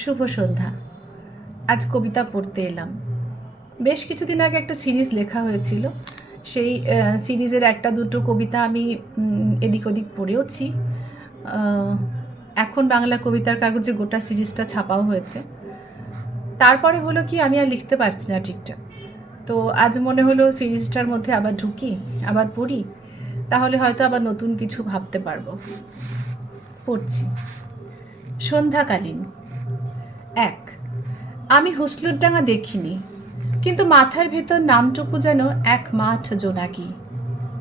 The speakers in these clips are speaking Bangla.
শুভ সন্ধ্যা। আজ কবিতা পড়তে এলাম। বেশ কিছুদিন আগে একটা সিরিজ লেখা হয়েছিল, সেই সিরিজের একটা দুটো কবিতা আমি এদিক ওদিক পড়েওছি। এখন বাংলা কবিতার কাগজে গোটা সিরিজটা ছাপাও হয়েছে। তারপরে হলো কি, আমি আর লিখতে পারছি না ঠিকঠাক। তো আজ মনে হলো সিরিজটার মধ্যে আবার ঢুকি, আবার পড়ি, তাহলে হয়তো আবার নতুন কিছু ভাবতে পারবো। পড়ছি। সন্ধ্যাকালীন। এক। আমি হুসলুরডাঙ্গা দেখিনি, কিন্তু মাথার ভেতর নামটুকু যেন এক মাঠ জোনাকি।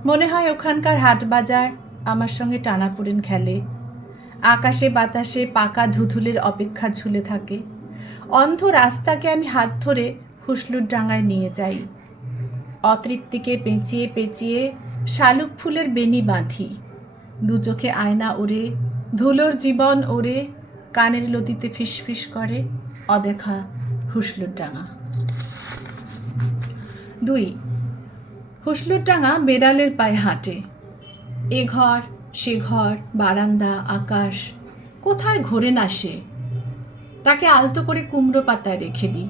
মনে হয় ওখানকার হাট বাজার আমার সঙ্গে টানাপোড়েন খেলে। আকাশে বাতাসে পাকা ধুধুলের অপেক্ষা ঝুলে থাকে। অন্ধ রাস্তাকে আমি হাত ধরে হুসলুরডাঙ্গায় নিয়ে যাই। অতৃপ্তিকে পেঁচিয়ে পেঁচিয়ে শালুক ফুলের বেনি বাঁধি। দু চোখে আয়না ওড়ে, ধুলোর জীবন ওড়ে, কানের লতিতে ফিসফিস করে অদেখা হুসলুরডাঙ্গা। 2। হুসলুরডাঙ্গা বেড়ালের পায়ে হাঁটে। এ ঘর সে ঘর, বারান্দা, আকাশ, কোথায় ঘোরে না সে। তাকে আলতো করে কুমড়ো পাতায় রেখে দিই।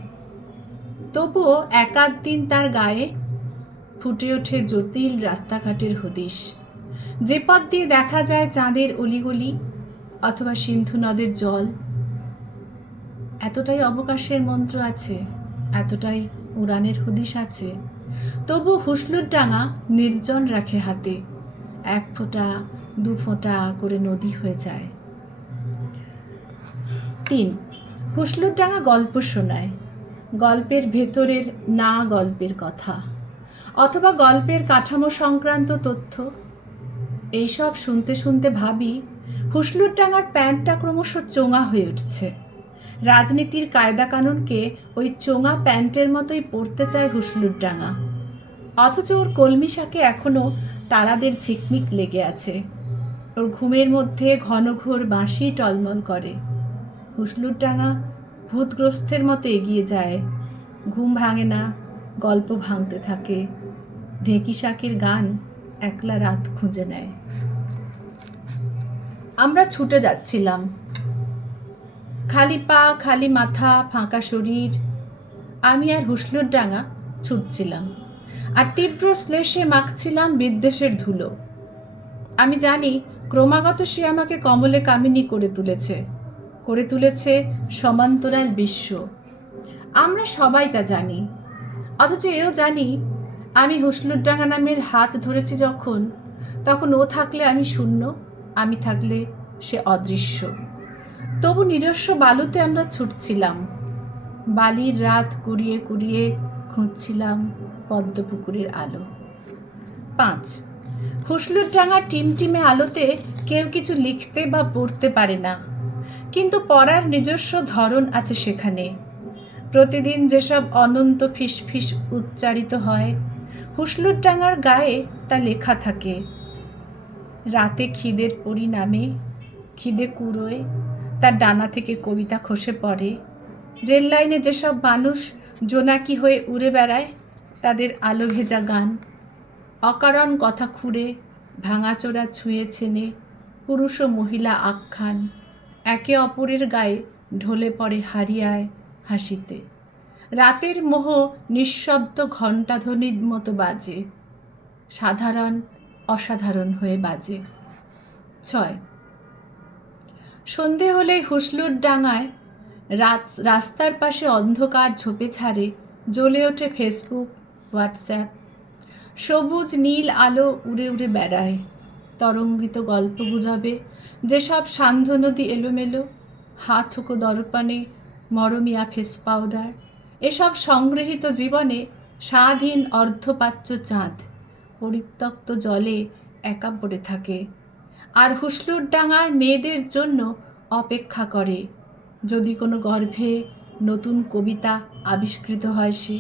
তবুও একাধ দিন তার গায়ে ফুটে ওঠে জটিল রাস্তাঘাটের হদিশ। যে পথ দিয়ে দেখা যায় চাঁদের অলিগলি অথবা সিন্ধু নদের জল। এতটাই অবকাশের মন্ত্র আছে, এতটাই উড়ানের হদিশ আছে। তবু হুসলুরডাঙ্গা নির্জন রাখে হাতে। এক ফোঁটা দু ফোঁটা করে নদী হয়ে যায়। 3। হুসলুরডাঙ্গা গল্প শোনায়। গল্পের ভেতরের না গল্পের কথা, অথবা গল্পের কাঠামো সংক্রান্ত তথ্য। এইসব শুনতে শুনতে ভাবি, হুসলুরডাঙ্গার প্যান্টটা ক্রমশ চোঙা হয়ে উঠছে। রাজনীতির কায়দা কানুনকে ওই চোঙা প্যান্টের মতোই পড়তে চায় হুসলুরডাঙ্গা। অথচ ওর কলমি শাকে এখনও তারাদের ঝিকমিক লেগে আছে। ওর ঘুমের মধ্যে ঘনঘোর বাঁশি টলমল করে। হুসলুরডাঙ্গা ভূতগ্রস্তের মতো এগিয়ে যায়। ঘুম ভাঙে না, গল্প ভাঙতে থাকে। ঢেঁকি শাকের গান একলা রাত খুঁজে নেয়। আমরা ছুটে যাচ্ছিলাম, খালি পা, খালি মাথা, ফাঁকা শরীর। আমি আর হুসলুরডাঙ্গা ছুটছিলাম, আর তীব্র শ্লেষে মাখছিলাম বিদ্বেষের ধুলো। আমি জানি ক্রমাগত সে আমাকে কমলে কামিনী করে তুলেছে সমান্তরাল বিশ্ব। আমরা সবাই তা জানি। অথচ এও জানি, আমি হুসলুরডাঙ্গা নামের হাত ধরেছি যখন, তখন ও থাকলে আমি শূন্য, আমি থাকলে সে অদৃশ্য। তবু নিজস্ব বালুতে আমরা ছুটছিলাম। বালির রাত কুড়িয়ে কুড়িয়ে খুঁজছিলাম পদ্মপুকুরের আলো। 5। হুসলুরডাঙ্গার টিমটিমে আলোতে কেউ কিছু লিখতে বা পড়তে পারে না, কিন্তু পড়ার নিজস্ব ধরন আছে সেখানে। প্রতিদিন যেসব অনন্ত ফিসফিস উচ্চারিত হয়, হুসলুরডাঙ্গার গায়ে তা লেখা থাকে। রাতে খিদের পরিণামে খিদে কুড়োয়, তার ডানা থেকে কবিতা খসে পড়ে। রেল লাইনে যেসব মানুষ জোনাকি হয়ে উড়ে বেড়ায়, তাদের আলো ভেজা গান। অকারণ কথা খুঁড়ে ভাঙাচোরা ছুঁয়ে ছেনে পুরুষ ও মহিলা আখ্যান একে অপরের গায়ে ঢলে পড়ে হারিয়ায় হাসিতে। রাতের মোহ নিঃশব্দ ঘণ্টাধ্বনির মতো বাজে, সাধারণ অসাধারণ হয়ে বাজে। 6। সন্ধে হলে হুসলুরডাঙ্গায় রাস্তার পাশে অন্ধকার ঝোপে ছাড়ে জ্বলে ওঠে ফেসবুক, হোয়াটসঅ্যাপ। সবুজ নীল আলো উড়ে উড়ে বেড়ায়। তরঙ্গিত গল্প গুজবে যেসব সান্ধ্য নদী এলোমেলো, হাত হুকো দর্পণে মরমিয়া ফেস পাউডার, এসব সংগৃহীত জীবনে স্বাধীন অর্ধপাচ্য চাঁদ পরিত্যক্ত জলে একা পড়ে থাকে। আর হুসলুরডাঙ্গার মেয়েদের জন্য অপেক্ষা করে, যদি কোনো গর্ভে নতুন কবিতা আবিষ্কৃত হয় সে,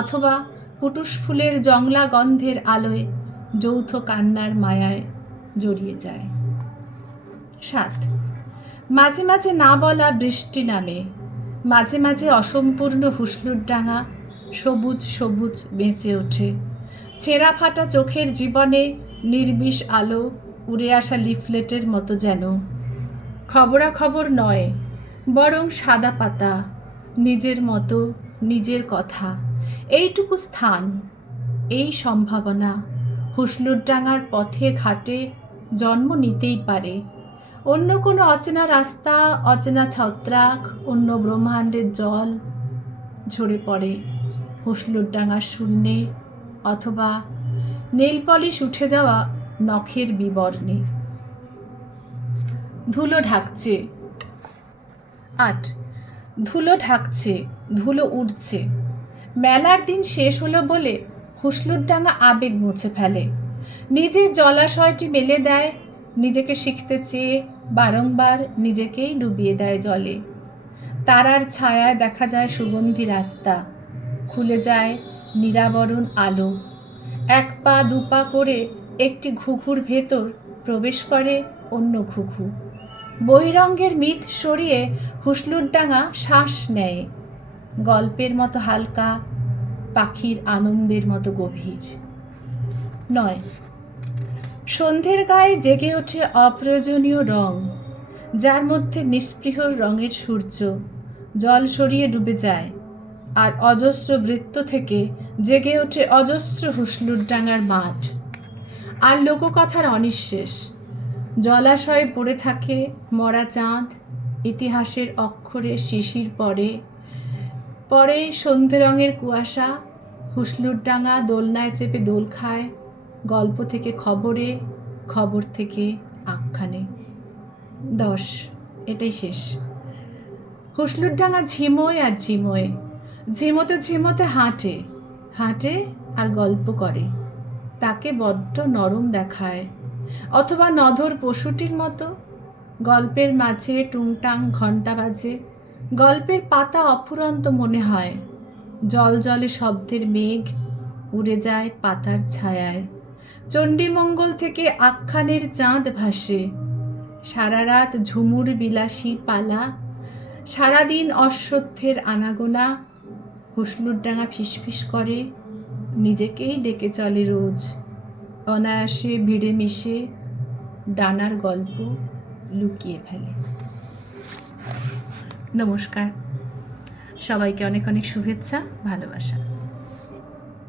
অথবা পুটুস ফুলের জংলা গন্ধের আলোয় যৌথ কান্নার মায়ায় জড়িয়ে যায়। 7। মাঝে মাঝে না বলা বৃষ্টি নামে, মাঝে মাঝে অসম্পূর্ণ হুসলুরডাঙ্গা সবুজ সবুজ বেঁচে ওঠে। ছেঁড়া ফাটা চোখের জীবনে নির্বিষ আলো, উড়ে আসা লিফলেটের মতো যেন। খবরাখবর নয়, বরং সাদা পাতা, নিজের মতো, নিজের কথা, এইটুকু স্থান, এই সম্ভাবনা হুসলুরডাঙ্গার পথে ঘাটে জন্ম নিতেই পারে। অন্য কোনো অচেনা রাস্তা, অচেনা ছত্রাক, অন্য ব্রহ্মাণ্ডের জল ঝরে পড়ে হুসলুরডাঙ্গার শূন্যে, অথবা নেল পলিশ উঠে যাওয়া নখের বিবর্ণে। ধুলো ঢাকছে। 8, ধুলো ঢাকছে, ধুলো উঠছে। মেলার দিন শেষ হলো বলে হুসলুরডাঙ্গা আবেগ মুছে ফেলে, নিজের জলাশয়টি মেলে দেয়, নিজেকে শিখতে চেয়ে বারংবার নিজেকেই ডুবিয়ে দেয় জলে। তারার ছায়ায় দেখা যায় সুগন্ধি রাস্তা, খুলে যায় নিরাবরণ আলো। 1 পা 2 পা করে একটি ঘুঘুর ভেতর প্রবেশ করে অন্য ঘুঘু। বহিরঙ্গের মিথ সরিয়ে হুসলুরডাঙ্গা শ্বাস নেয়, গল্পের মতো হালকা, পাখির আনন্দের মতো গভীর। 9, সন্ধ্যের গায়ে জেগে ওঠে অপ্রয়োজনীয় রং, যার মধ্যে নিস্পৃহ রঙের সূর্য জল সরিয়ে ডুবে যায়, আর অজস্র বৃত্ত থেকে জেগে ওঠে অজস্র হুসলুরডাঙ্গার মাঠ। আর লোককথার অনিঃশেষ, জলাশয়ে পড়ে থাকে মরা চাঁদ, ইতিহাসের অক্ষরে শিশির পড়ে, পরে সন্ধে রঙের কুয়াশা, হুসলুরডাঙ্গা দোলনায় চেপে দোল খায়, গল্প থেকে খবরে, খবর থেকে আখ্যানে। 10, এটাই শেষ। হুসলুরডাঙ্গা ঝিমোয় আর ঝিমোয়, ঝিমোতে ঝিমোতে হাঁটে, হাঁটে আর গল্প করে। তাকে বড্ড নরম দেখায়, অথবা নধর পশুটির মতো। গল্পের মাঝে টুংটাং ঘণ্টা বাজে, গল্পের পাতা অফুরন্ত মনে হয়। জল জলে শব্দের মেঘ উড়ে যায় পাতার ছায়ায়। চণ্ডীমঙ্গল থেকে আখ্যানের চাঁদ ভাসে। সারা রাত ঝুমুর বিলাসী পালা, সারাদিন অশ্বত্থের আনাগোনা। হুসলুরডাঙ্গা ফিসফিস করে, নিজেকেই ডেকে চলে রোজ, অনায়াসে ভিড়ে মিশে ডানার গল্প লুকিয়ে ফেলে। নমস্কার, সবাইকে অনেক অনেক শুভেচ্ছা, ভালোবাসা।